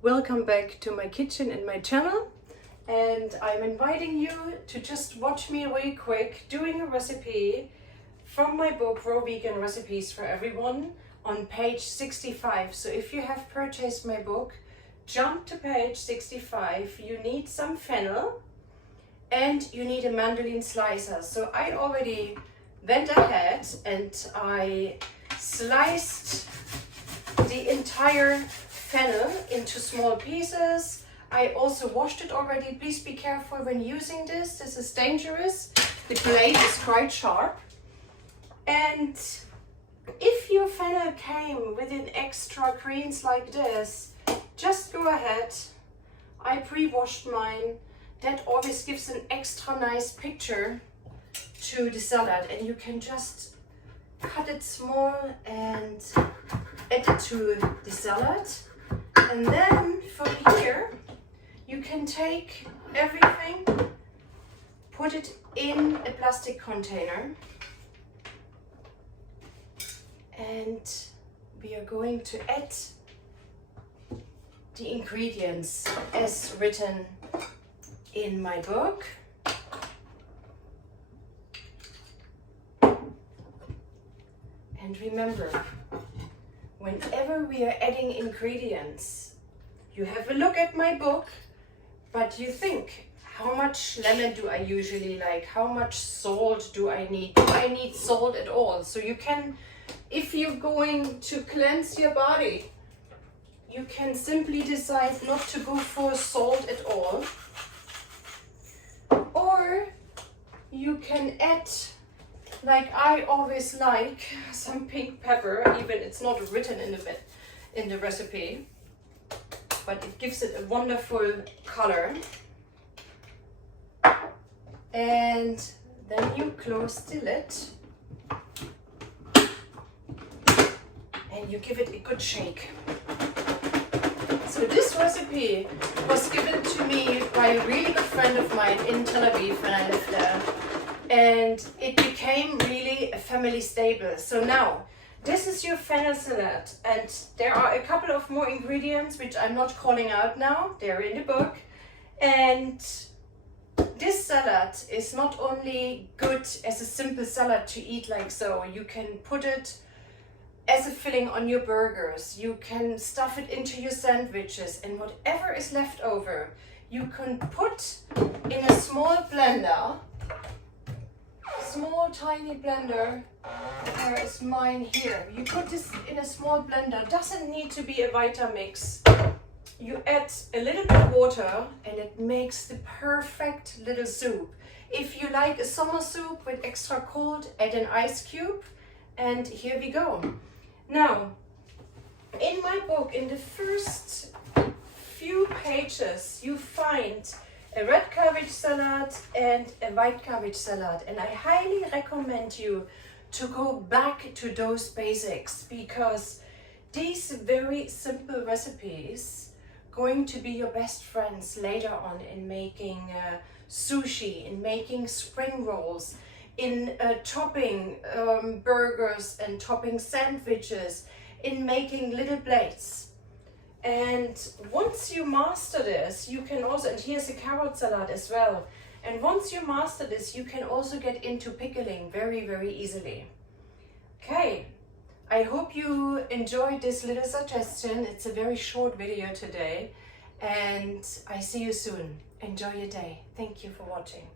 Welcome back to my kitchen and my channel, and I'm inviting you to just watch me really quick doing a recipe from my book Raw Vegan Recipes for Everyone on page 65. So if you have purchased my book, jump to page 65. You need some fennel and you need a mandoline slicer. So I already went ahead and I sliced the entire fennel into small pieces. I also washed it already. Please be careful when using this. This is dangerous. The blade is quite sharp. And if your fennel came with an extra greens like this, just go ahead. I pre-washed mine. That always gives an extra nice picture to the salad, and you can just cut it small and add it to the salad. And then from here you can take everything, put it in a plastic container, and we are going to add the ingredients as written in my book. And remember, whenever we are adding ingredients, you have a look at my book, but you think, how much lemon do I usually like? How much salt do I need? Do I need salt at all? So you can, if you're going to cleanse your body, you can simply decide not to go for salt at all. Or you can add, like I always like, some pink pepper. Even it's not written in the recipe, but it gives it a wonderful color. And then you close the lid and you give it a good shake. So this recipe was given to me by a really good friend of mine in Tel Aviv when I lived there. And it became really a family staple. So now, this is your fennel salad, and there are a couple of more ingredients which I'm not calling out now. They're in the book. And this salad is not only good as a simple salad to eat like so, you can put it as a filling on your burgers, you can stuff it into your sandwiches, and whatever is left over, you can put in a small blender. Small tiny blender. Where is mine? Here. You put this in a small blender. Doesn't need to be a Vitamix. You add a little bit of water and it makes the perfect little soup. If you like a summer soup with extra cold, add an ice cube, and here we go. Now, in my book, in the first few pages, you find a red cabbage salad and a white cabbage salad, and I highly recommend you to go back to those basics, because these very simple recipes going to be your best friends later on in making sushi, in making spring rolls, in topping burgers and topping sandwiches, in making little plates. And once you master this, you can also, and here's a carrot salad as well. And once you master this, you can also get into pickling very, very easily. Okay, I hope you enjoyed this little suggestion. It's a very short video today, and I see you soon. Enjoy your day. Thank you for watching.